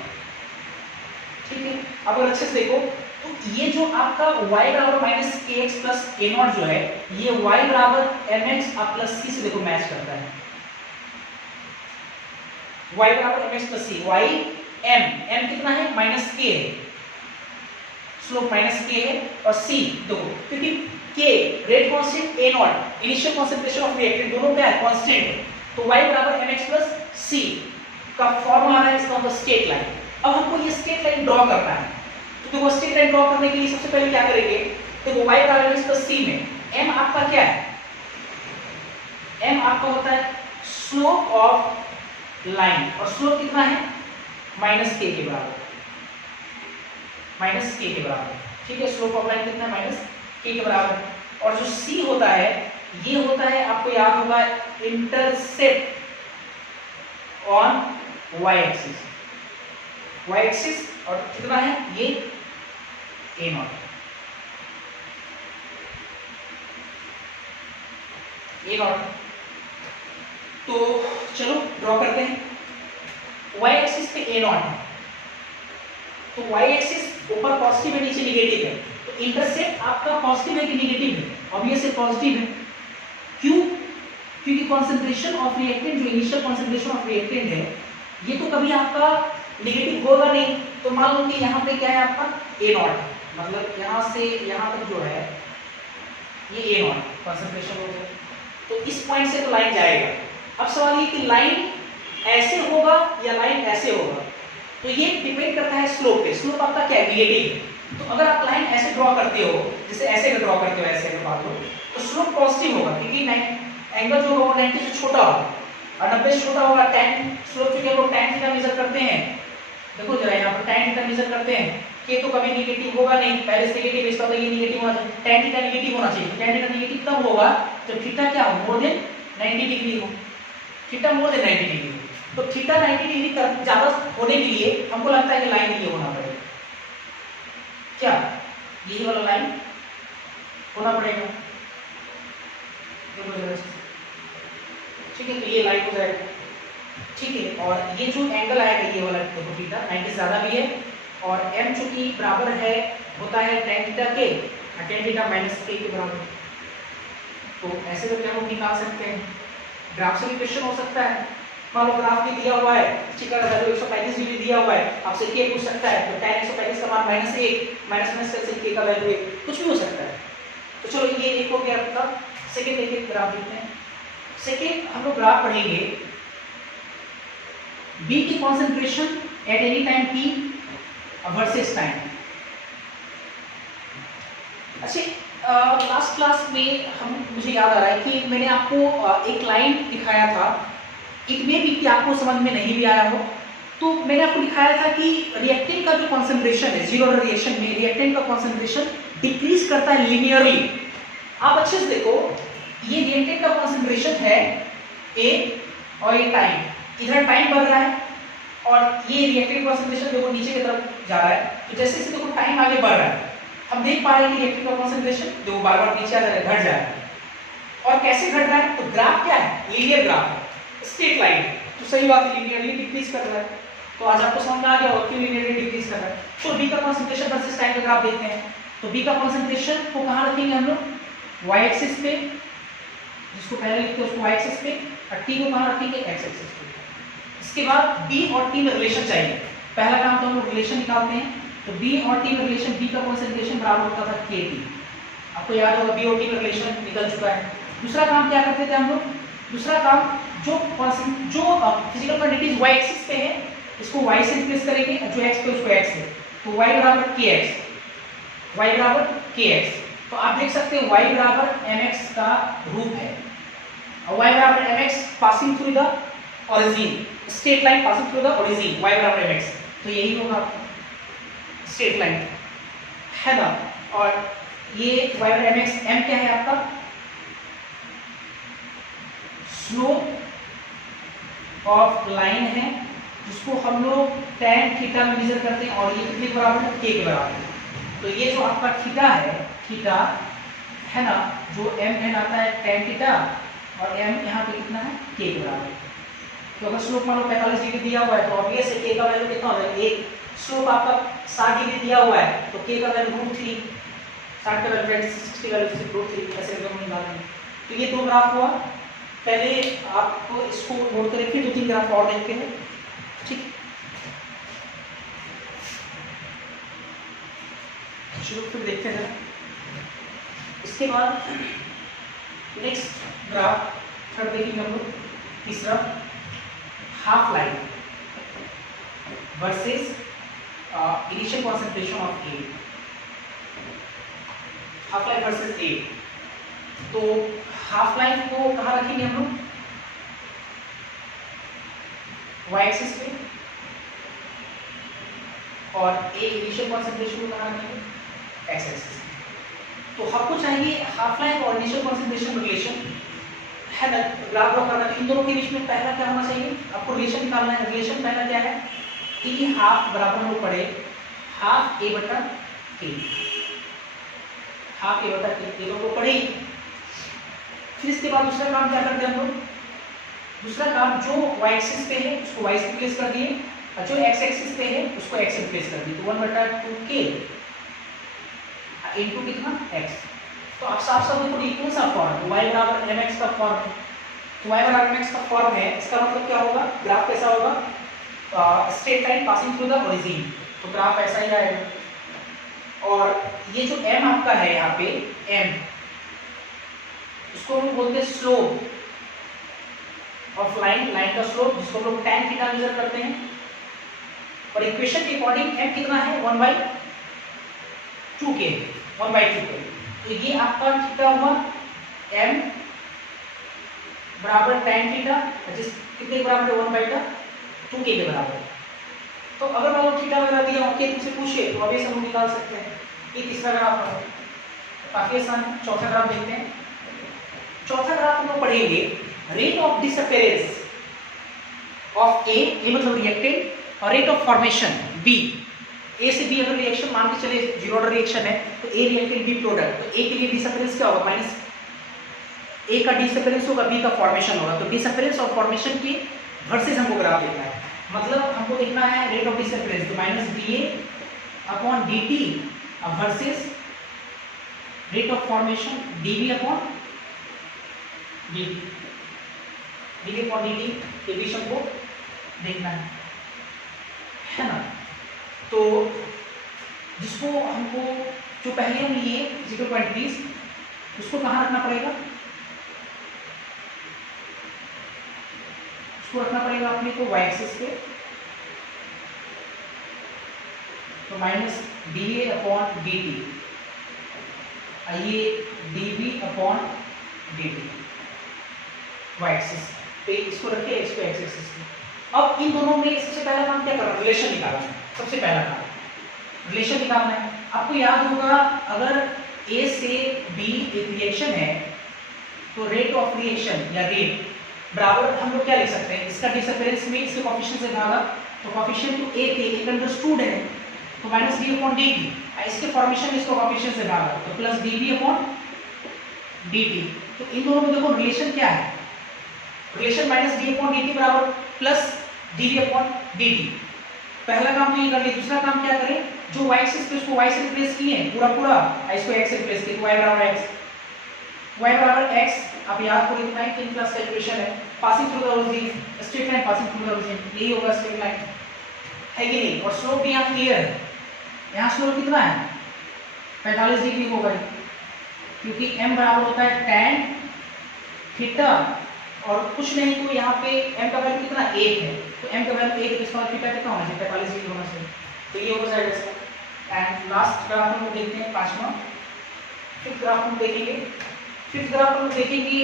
ठीक है। अब अगर अच्छे से देखो तो ये जो आपका y बराबर माइनस के एक्स प्लस ए नॉट जो है, ये y बराबर एम एक्स प्लस सी से देखो मैच करता है। y बराबर एम एक्स प्लस सी, y m कितना है, माइनस के है, स्लोप माइनस के है, और c देखो क्योंकि k rate constant a not initial concentration of reactant दोनों क्या है, कांस्टेंट है, तो y बराबर mx प्लस c का फॉर्म आ रहा है इसका मतलब स्ट्रेट लाइन। अब हमको ये स्ट्रेट लाइन ड्रॉ करना है, तो देखो स्ट्रेट लाइन ड्रॉ करने के लिए सबसे पहले क्या करेंगे, देखो y बराबर mx प्लस c में m आपका क्या है, m आपका होता है स्लोप ऑफ लाइन, और स्लोप कितना है, माइनस के बराबर, माइनस के बराबर, ठीक है। स्लोप ऑफ लाइन कितना है, माइनस के बराबर। और जो c होता है ये होता है, आपको याद होगा, इंटरसेप्ट ऑन y एक्सिस, और कितना है ये a नॉट, तो चलो ड्रॉ करते हैं। y एक्सिस पे a नॉट है, तो y एक्सिस ऊपर पॉजिटिव है नीचे निगेटिव है, तो इंटरसेप्ट आपका पॉजिटिव है कि निगेटिव है, ऑब्वियसली पॉजिटिव है। क्यों, क्योंकि कंसंट्रेशन ऑफ रिएक्टेंट जो इनिशियल कंसंट्रेशन ऑफ रिएक्टेंट है ये तो कभी आपका नेगेटिव होगा नहीं। तो मान लो कि यहाँ पे क्या है आपका ए नॉट, मतलब यहाँ से यहाँ तक जो है ये ए नॉट कंसंट्रेशन हो गया, तो इस पॉइंट से तो लाइन जाएगा। अब सवाल ये कि लाइन ऐसे होगा या लाइन ऐसे होगा, तो ये डिपेंड करता है स्लोप पे। स्लोप आपका क्या है, निगेटिव, तो अगर आप लाइन ऐसे ड्रॉ करते हो, जैसे ऐसे ड्रॉ करते हो, ऐसे मान लो, तो स्लोप पॉजिटिव होगा, क्योंकि एंगल जो होगा 90 से छोटा होगा और 90 से छोटा होगा। tan स्लोप जो हम लोग tan थीटा मेजर करते हैं, देखो जरा यहाँ पर tan थीटा मेजर करते हैं, के तो कभी नेगेटिव होगा नहीं, पहले से नेगेटिव, इसका तो ये नेगेटिव होना चाहिए, tan थीटा नेगेटिव होना चाहिए। tan थीटा नेगेटिव तब होगा जब थीटा क्या हो, मोर देन 90 डिग्री हो, थीटा मोर देन 90 डिग्री हो। तो थीटा 90 डिग्री ज्यादा होने के लिए हमको लगता है कि लाइन ये होना पड़ेगा, क्या यही वाला लाइन होना पड़ेगा, ठीक है। तो ये लाइन हो जाएगा, ठीक है। और ये जो एंगल आएगा ये वाला देखो थीटा 90 से ज्यादा भी है, और m चूंकि बराबर है होता है tan थीटा के, tan थीटा माइनस के बराबर, तो ऐसे करके हम निकाल सकते हैं। ग्राफ से भी क्वेश्चन हो सकता है, मान लो ग्राफ में दिया हुआ है थीटा का वैल्यू 135 डिग्री दिया हुआ है, आपसे के पूछ सकता है तो tan 135 का मान -1 माइनस से के का वैल्यू 1 कुछ भी हो सकता है। तो चलो ये एक हो गया आपका। सेकंड एक ग्राफ देखते हैं। सेकंड हम लोग ग्राफ पढ़ेंगे B की concentration eight any time t versus time. अच्छा लास्ट क्लास में मुझे याद आ रहा है कि मैंने आपको एक लाइन दिखाया था, इट मे बी कि आपको समझ में नहीं भी आया हो, तो मैंने आपको दिखाया था कि रिएक्टेंट का जो कॉन्सेंट्रेशन है जीरो ऑर्डर रिएक्शन में रिएक्टेंट का कॉन्सेंट्रेशन डिक्रीज करता है लिनियरली। आप अच्छे से देखो, ये रिएक्टेंट का कॉन्सेंट्रेशन है A और ये टाइम, इधर टाइम बढ़ रहा है और ये रिएक्टेंट कॉन्सेंट्रेशन देखो नीचे की तरफ जा रहा है। तो जैसे जैसे देखो टाइम आगे बढ़ रहा है, हम देख पा रहे हैं कि रिएक्टेंट का कॉन्सेंट्रेशन देखो बार बार नीचे आ रहा है, घट जा रहा है। और कैसे घट रहा है? तो ग्राफ क्या है? लीनियर ग्राफ है, स्ट्रेट लाइन। तो सही बात है, लीनियरली डिक्रीज कर रहा है। तो आज आपको समझ में आ गया होगा क्यों लीनियरली डिक्रीज कर रहा है। तो बी का कॉन्सेंट्रेशन वर्सेस टाइम का ग्राफ देखते हैं। तो बी का कॉन्सेंट्रेशन को कहां रखेंगे हम लोग? y एक्सिस पे, जिसको पहले लिखते हैं उसको y एक्सिस पे, और t को कहां रखेंगे? x एक्सिस पे। इसके बाद b और t में रिलेशन चाहिए। पहला काम तो हम लोग रिलेशन निकालते हैं। तो b और t में रिलेशन, b का कॉन्सेंट्रेशन बराबर होता था kT। आपको याद होगा b और t में रिलेशन निकल चुका है। दूसरा काम क्या करते थे हम लोग? दूसरा काम जो फिजिकल क्वांटिटीज y एक्सिस पे है इसको y से रिप्लेस करेंगे, जो x पे उसको x से। तो y बराबर kx, y बराबर kx। तो आप देख सकते हैं y बराबर mx का रूप है और y बराबर mx passing through the origin, straight line passing through the origin, y बराबर mx। तो यही होगा स्ट्रेट लाइन है ना। और ये y बराबर mx, m क्या है आपका? स्लोप ऑफ लाइन है जिसको हम लोग tan थीटा में मेजर करते हैं और ये कितने के बराबर है? k के बराबर है। तो ये जो आपका थीटा है ना, जो m n आता है tan थीटा और m यहाँ पे कितना है? k के बराबर। तो अगर स्लोप मान लो 45 डिग्री दिया हुआ है तो ऑब्वियस है k का वैल्यू कितना होगा? एक स्लोप आपका 60 डिग्री दिया हुआ है तो k का वैल्यू √3, 60 का वैल्यू 60 का वैल्यू √3 ऐसे करके हम निकालेंगे। तो ये दो ग्राफ हुआ। पहले आपको इसको नोट करें, फिर 2-3 ग्राफ और देखते हैं, ठीक। शुरू फिर देखते हैं। इसके बाद नेक्स्ट ग्राफ थर्ड देखेंगे हम लोग। तीसरा half line versus initial concentration of A, half line versus A. तो हाफ लाइन को कहां रखेंगे हम लोग? y एक्सिस पे, और ए इनिशियल कॉन्सेंट्रेशन को कहां रखेंगे? x एक्सिस पे। तो हमको चाहिए हाफ लाइन और इनिशियल कॉन्सेंट्रेशन रिलेशन है ना, ग्राफ ड्रॉ करना है। इन दोनों के बीच में पहला क्या होना चाहिए? आपको रिलेशन निकालना है। रिलेशन पहला क्या है? टी हाफ बराबर हम लोग पढ़े हाफ a बटा k, हाफ a बटा k, ये लोग पढ़े। फिर इसके बाद दूसरा काम क्या करते हैं हम लोग? दूसरा काम जो y एक्सिस पे है उसको y से रिप्लेस कर दिए और जो x एक्सिस पे है उसको x से रिप्लेस कर दिए। तो 1/2k इनटू कितना? x। तो आप साफ साफ देखो इक्वल सा फॉर्म y बराबर mx का फॉर्म है। तो y बराबर mx का फॉर्म है, इसका मतलब क्या होगा? ग्राफ कैसा होगा? Straight line passing through the origin. तो ग्राफ ऐसा ही आएगा। और ये जो m आपका है यहाँ पे m, उसको हम बोलते हैं स्लोप ऑफ लाइन, लाइन का स्लोप जिसको हम लोग tan थीटा मेजर करते हैं। और इक्वेशन के अकॉर्डिंग m कितना है? 1/2k, 1/2k। तो ये आपका थीटा हुआ m बराबर tan थीटा, जिस कितने के बराबर है? 1/2k के बराबर। तो अगर मान लो थीटा वगैरह दिया और k तुमसे पूछे तो ऑब्वियस हम निकाल सकते हैं। ये तीसरा ग्राफ है, काफी आसान है। चौथा ग्राफ देखते हैं। चौथा ग्राफ हम लोग पढ़ेंगे रेट ऑफ डिसअपीयरेंस ऑफ ए, मतलब रिएक्टेंट, और रेट ऑफ फॉर्मेशन बी। ए से बी अगर रिएक्शन मान के चले जीरो ऑर्डर रिएक्शन है तो ए रिएक्टेंट बी प्रोडक्ट, तो ए के लिए डिसअपीयरेंस क्या होगा? माइनस ए का डिसअपीयरेंस होगा, बी का फॉर्मेशन होगा। तो डिसअपीयरेंस और फॉर्मेशन के वर्सेस हमको ग्राफ देखना है। मतलब हमको देखना है रेट ऑफ डिसअपीयरेंस, तो minus d A upon d t versus rate of formation d B upon d t. dv upon dt equation को देखना है ना। तो जिसको हमको जो पहले हम लिए फिजिकल क्वांटिटीज उसको कहाँ रखना पड़ेगा, उसको रखना पड़ेगा अपने को y एक्सिस पे। तो माइनस dA अपॉन dt, ये dv upon dt y axis पे इसको रखे, इसको x एक्सिस पे। अब इन दोनों में सबसे पहला काम क्या करना है, रिलेशन निकालना है। सबसे पहला काम रिलेशन निकालना है। आपको याद होगा अगर A से B एक रिएक्शन है तो रेट ऑफ रिएक्शन या रेट बराबर हम लोग क्या लिख सकते हैं, इसका डिसअपियरेंस में इसके कोएफिशिएंट से भागा, तो कोएफिशिएंट तो A थे एक अंडरस्टूड है तो माइनस d अपॉन dt, इसके फॉर्मेशन में इसको कोएफिशिएंट से भागा तो प्लस dv अपॉन dt। तो इन दोनों में देखो रिलेशन क्या है, relation minus d upon dt बराबर प्लस dv अपॉन dt। पहला काम तो ये कर लिया। दूसरा काम क्या करें, जो y एक्सिस पे उसको y से रिप्लेस किए पूरा पूरा, इसको x से रिप्लेस किए, y बराबर x, y बराबर x। आप याद करो इतना ही 3 क्लास का इक्वेशन है, passing through the origin, straight line passing through the origin, यही होगा स्ट्रेट लाइन, है कि नहीं। और स्लोप भी यहाँ क्लियर है, यहाँ स्लोप कितना है 45 डिग्री होगा क्योंकि m बराबर होता है tan थीटा और कुछ नहीं तो यहाँ पे m का वैल्यू कितना 1 है, तो m का वैल्यू 1 है, इसका थीटा कितना होना चाहिए 45 डिग्री होना चाहिए। तो ये हो जाएगा इसका। एंड लास्ट ग्राफ हम देखते हैं पांचवा, फिफ्थ ग्राफ हम देखेंगे। फिफ्थ ग्राफ हम देखेंगे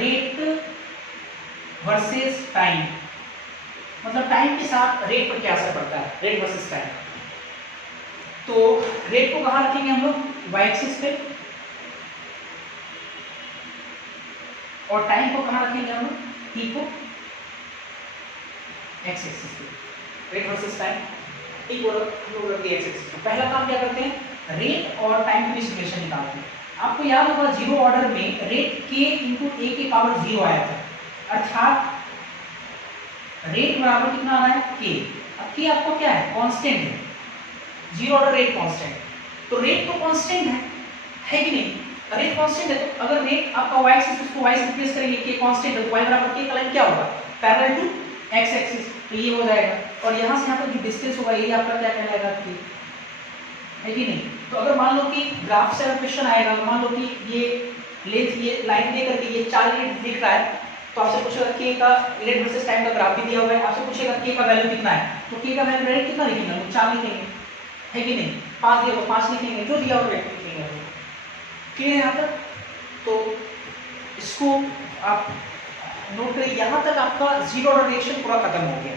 रेट वर्सेस टाइम, मतलब टाइम के साथ रेट पर क्या असर पड़ता है, रेट वर्सेस टाइम। तो रेट को कहाँ रखेंगे हम लोग y एक्सिस पे और टाइम को कहाँ रखेंगे हम लोग t को x एक्सिस पे, रेट वर्सेस टाइम t को हम लोग रखते हैं x एक्सिस पे। पहला काम क्या करते हैं, रेट और टाइम की बीच रिलेशन निकालते हैं। आपको याद होगा जीरो ऑर्डर में रेट k इंटू a की पावर 0 आया था, अर्थात रेट बराबर कितना आ रहा है k। अब k आपको क्या है कांस्टेंट है, जीरो ऑर्डर रेट कांस्टेंट, तो रेट तो कांस्टेंट है कि नहीं, रेट कांस्टेंट है तो अगर रेट आपका y एक्सिस उसको y से रिप्लेस करेंगे k कांस्टेंट है तो y बराबर k का लाइन क्या होगा पैरेलल टू x एक्सिस, तो ये हो जाएगा। और यहाँ से यहाँ तक जो डिस्टेंस होगा ये आपका क्या कहलाएगा k, है कि नहीं। तो अगर मान लो कि ग्राफ से क्वेश्चन आएगा, मान लो कि ये लेंथ ये लाइन दे करके ये 4 यूनिट दिख रहा है तो आपसे पूछेगा k का रेट वर्सेस टाइम का ग्राफ भी दिया हुआ है, आपसे पूछेगा k का वैल्यू कितना है, तो k का वैल्यू रेट कितना लिखेंगे हम 4 लिखेंगे, है कि नहीं। 5 दिया तो 5 लिखेंगे, जो दिया हुआ रेट लिखेंगे। क्लियर है यहाँ तक। तो इसको आप नोट करिए, यहाँ तक आपका जीरो ऑर्डर रिएक्शन पूरा खत्म हो गया,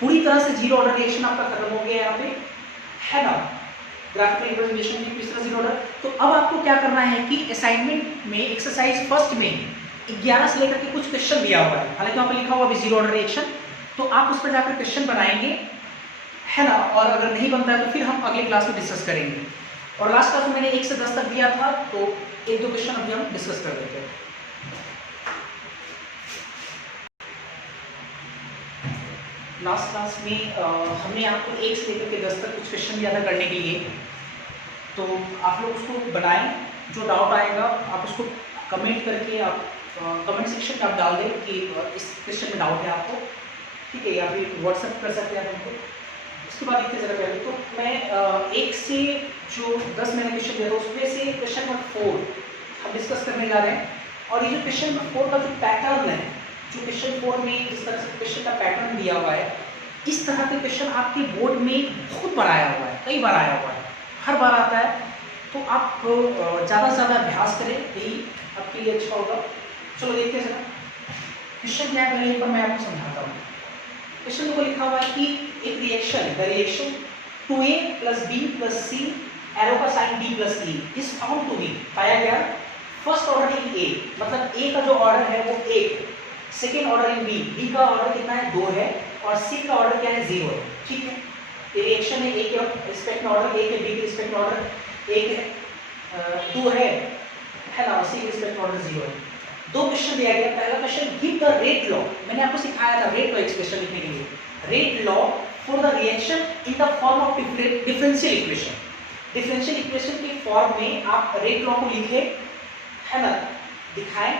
पूरी तरह से जीरो ऑर्डर रिएक्शन आपका खत्म हो गया यहाँ पे, है ना। ग्राफिकल रिप्रेजेंटेशन की किस तरह जीरो ऑर्डर। तो अब आपको क्या करना है कि असाइनमेंट में एक्सरसाइज फर्स्ट में 11 से लेकर के कुछ क्वेश्चन दिया हुआ है, हालांकि वहाँ पे लिखा हुआ अभी जीरो ऑर्डर रिएक्शन, तो आप उस पर जाकर क्वेश्चन बनाएंगे, है ना। और अगर नहीं बनता है तो फिर हम अगले क्लास में डिस्कस करेंगे। और लास्ट क्लास में मैंने 1 से 10 तक दिया था, तो 1-2 क्वेश्चन अभी हम डिस्कस कर देते हैं। लास्ट क्लास में हमने आपको 1 से लेकर के 10 तक कुछ क्वेश्चन दिया था करने के लिए, तो आप लोग उसको बनाएं, जो डाउट आएगा आप उसको कमेंट करके आप कमेंट सेक्शन में आप डाल दें कि इस क्वेश्चन में डाउट है आपको, ठीक है, या फिर व्हाट्सएप कर सकते हैं आप हमको। उसके बाद देखते जरा पहले तो मैं 1 से जो 10 मैंने क्वेश्चन दिया था उसमें से क्वेश्चन नंबर 4 हम डिस्कस करने जा रहे हैं। और ये जो क्वेश्चन नंबर 4 का जो पैटर्न है, जो क्वेश्चन 4 में जिस तरह से क्वेश्चन का पैटर्न दिया हुआ है, इस तरह के क्वेश्चन आपके बोर्ड में बहुत बार आया हुआ है, कई बार आया हुआ है, हर बार आता है। तो आप ज़्यादा से ज़्यादा अभ्यास करें, यही आपके लिए अच्छा होगा। चलो देखते हैं जरा क्वेश्चन क्या है, पहले एक बार मैं आपको समझाता हूँ। क्वेश्चन को लिखा हुआ है कि एक reaction, the reaction 2a + b + c arrow का sign d + e is found to be, पाया गया फर्स्ट ऑर्डर इन a, मतलब a का जो ऑर्डर है वो 1, सेकेंड ऑर्डर इन b का ऑर्डर कितना है 2 है, और c का ऑर्डर क्या है 0 है, ठीक है। ये रिएक्शन है, a के रिस्पेक्ट में ऑर्डर 1 है, b के रिस्पेक्ट में ऑर्डर 1 है, 2 है ना, और c के रिस्पेक्ट में ऑर्डर 0 है। 2 क्वेश्चन दिया गया। पहला question, give the rate law, मैंने आपको सिखाया था रेट लॉ एक्सप्रेशन लिखने के लिए, rate law for the reaction in the form of differential equation. Differential equation के फॉर्म में आप रेट लॉ को लिखे, है ना, दिखाएं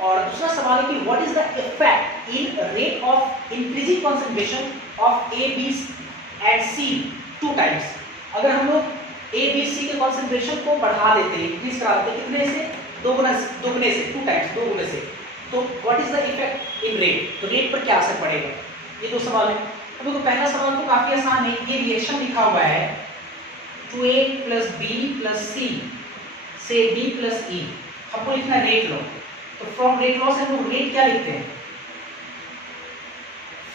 और दूसरा सवाल है कि what is the effect in rate of increasing concentration of A B and C 2 times. अगर हम लोग ए बी सी के कंसंट्रेशन को बढ़ा देते हैं, इंक्रीज करा देते हैं, कितने से? दोगुने से 2 टाइम्स, 2 गुने से, तो what is the effect in rate, तो रेट पर क्या असर पड़ेगा? ये 2 सवाल है। अब देखो पहला सवाल तो काफी आसान है, ये रिएक्शन लिखा हुआ है 2a + b + c से d + e, हमको लिखना है रेट लॉ। तो फ्रॉम रेट लॉ से हम लोग रेट क्या लिखते हैं?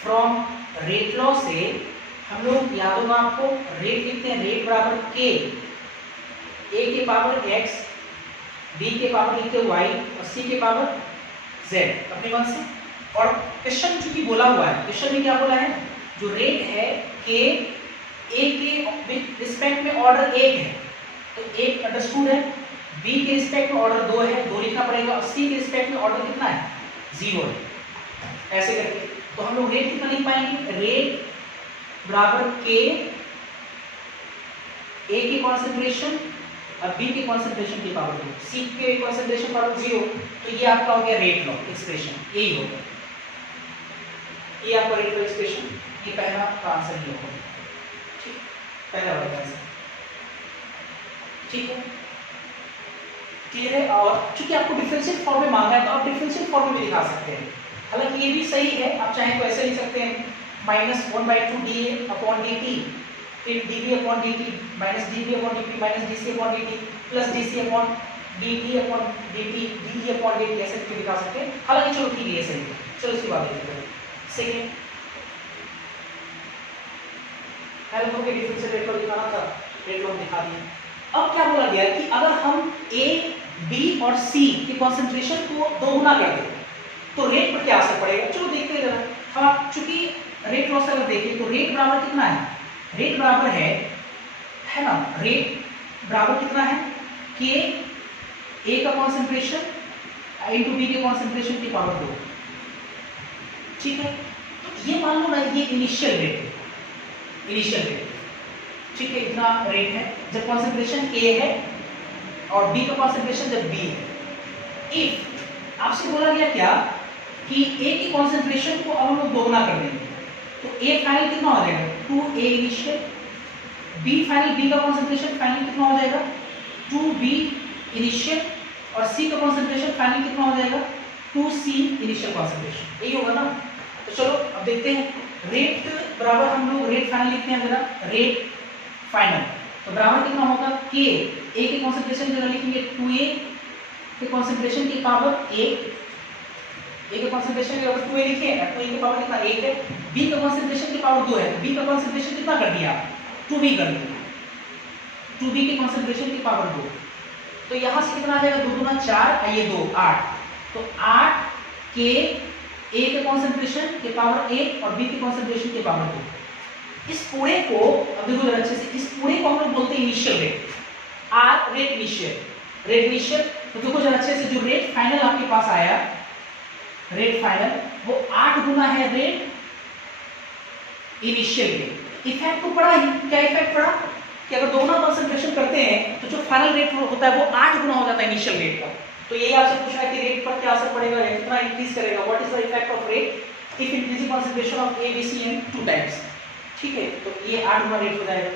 फ्रॉम रेट लॉ से हम लोग याद होगा आपको, रेट लिखते हैं रेट बराबर k, a के पावर x, b के पावर लिखते हैं y और c के पावर z अपने मन से। और क्वेश्चन चूंकि बोला हुआ है, क्वेश्चन में क्या बोला है? जो रेट है k a के रिस्पेक्ट में ऑर्डर 1 है तो 1 अंडरस्टूड है, b के रिस्पेक्ट में ऑर्डर 2 है, 2 लिखना पड़ेगा, और c के रिस्पेक्ट में ऑर्डर कितना है? 0 है। ऐसे करके तो हम लोग रेट कितना लिख पाएंगे? रेट बराबर k a के कॉन्सेंट्रेशन और b के कॉन्सेंट्रेशन की पावर 2, c के कॉन्सेंट्रेशन पावर 0, तो ये आपका हो गया रेट लॉ एक्सप्रेशन, यही होगा, ये आपका रेट लॉ एक्सप्रेशन, ये पहला का आंसर ये होगा। ठीक, पहला वाला आंसर ठीक है, क्लियर है। और चूंकि आपको डिफरेंशियल फॉर्म में मांगा है तो आप डिफरेंशियल फॉर्म में भी दिखा सकते हैं, हालांकि ये भी सही है, आप चाहे तो ऐसे लिख सकते हैं -1/2 dA/dt, फिर dB/dt -dB/dt -dC/dt plus dC/dt dE/dt ऐसे करके दिखा सकते हैं। हालांकि चलो ठीक है सही है, चलो इसकी बात देखते हैं। सेकंड हेल्प के डिफरेंशियल रेट को दिखाना था, रेट को दिखा दिया। अब क्या बोला गया कि अगर हम A, B और C के कंसंट्रेशन को 2 गुना कर दें तो रेट पर क्या असर पड़ेगा? चलो देखते हैं जरा। हम चूंकि रेट लॉ से अगर देखें तो रेट बराबर कितना है? रेट बराबर है ना, रेट बराबर कितना है? कि A का कॉन्सेंट्रेशन इनटू B के कॉन्सेंट्रेशन की पावर 2, ठीक है। तो ये मान लो ना, ये इनिशियल रेट है, इनिशियल रेट, ठीक है, इतना रेट है जब कॉन्सेंट्रेशन A है और B का कॉन्सेंट्रेशन जब B है। इफ आपसे बोला गया क्या कि A की कॉन्सेंट्रेशन को अब हम लोग 2 गुना कर देंगे तो A फाइनल कितना हो जाएगा? 2A initial, B final, B का कॉन्सेंट्रेशन फाइनल कितना हो जाएगा? 2B इनिशियल, और C का कॉन्सेंट्रेशन फाइनल कितना हो जाएगा? 2C इनिशियल कॉन्सेंट्रेशन, यही होगा ना। तो चलो अब देखते हैं रेट बराबर, हम लोग रेट फाइनल लिखते हैं जरा, रेट फाइनल तो बराबर कितना होगा? K, A के कॉन्सेंट्रेशन जरा लिखेंगे 2A के कॉन्सेंट्रेशन की पावर 1, A के कॉन्सेंट्रेशन के अगर 2A लिखे हैं, 2A की पावर कितना 1 है, B का कॉन्सेंट्रेशन की पावर 2 है, तो B का कॉन्सेंट्रेशन कितना कर दिया? 2B कर दिया, 2B के कॉन्सेंट्रेशन की पावर 2, तो यहां से कितना आ जाएगा? 2 दूना 4, ये 2 8, तो 8 के A के कॉन्सेंट्रेशन के पावर 1 और B के कॉन्सेंट्रेशन के पावर 2। इस पूरे को अब देखो जरा अच्छे से, इस पूरे को हम लोग बोलते हैं initial rate, R rate initial, rate initial. तो देखो जरा अच्छे से, जो रेट फाइनल आपके पास आया, रेट फाइनल वो 8 गुना है रेट इनिशियल रेट। इफेक्ट तो पड़ा ही, क्या इफेक्ट पड़ा कि अगर 2 गुना कंसंट्रेशन करते हैं तो जो फाइनल रेट होता है वो 8 गुना हो जाता है इनिशियल रेट का। तो यही आपसे पूछ रहा है कि रेट पर क्या असर पड़ेगा, कितना इंक्रीज करेगा, what is the effect of rate if increasing concentration of A, B, C in 2 times, ठीक है। तो ये 8 गुना रेट हो जाएगा।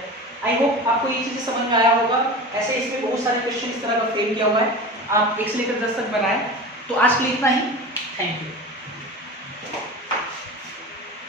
आई होप आपको ये चीजें समझ में आया होगा। ऐसे इसमें बहुत सारे क्वेश्चन इस तरह का फ्रेम किया हुआ है, आप 1 से लेकर 10 तक बनाएं। तो आज के लिए इतना ही, थैंक यू।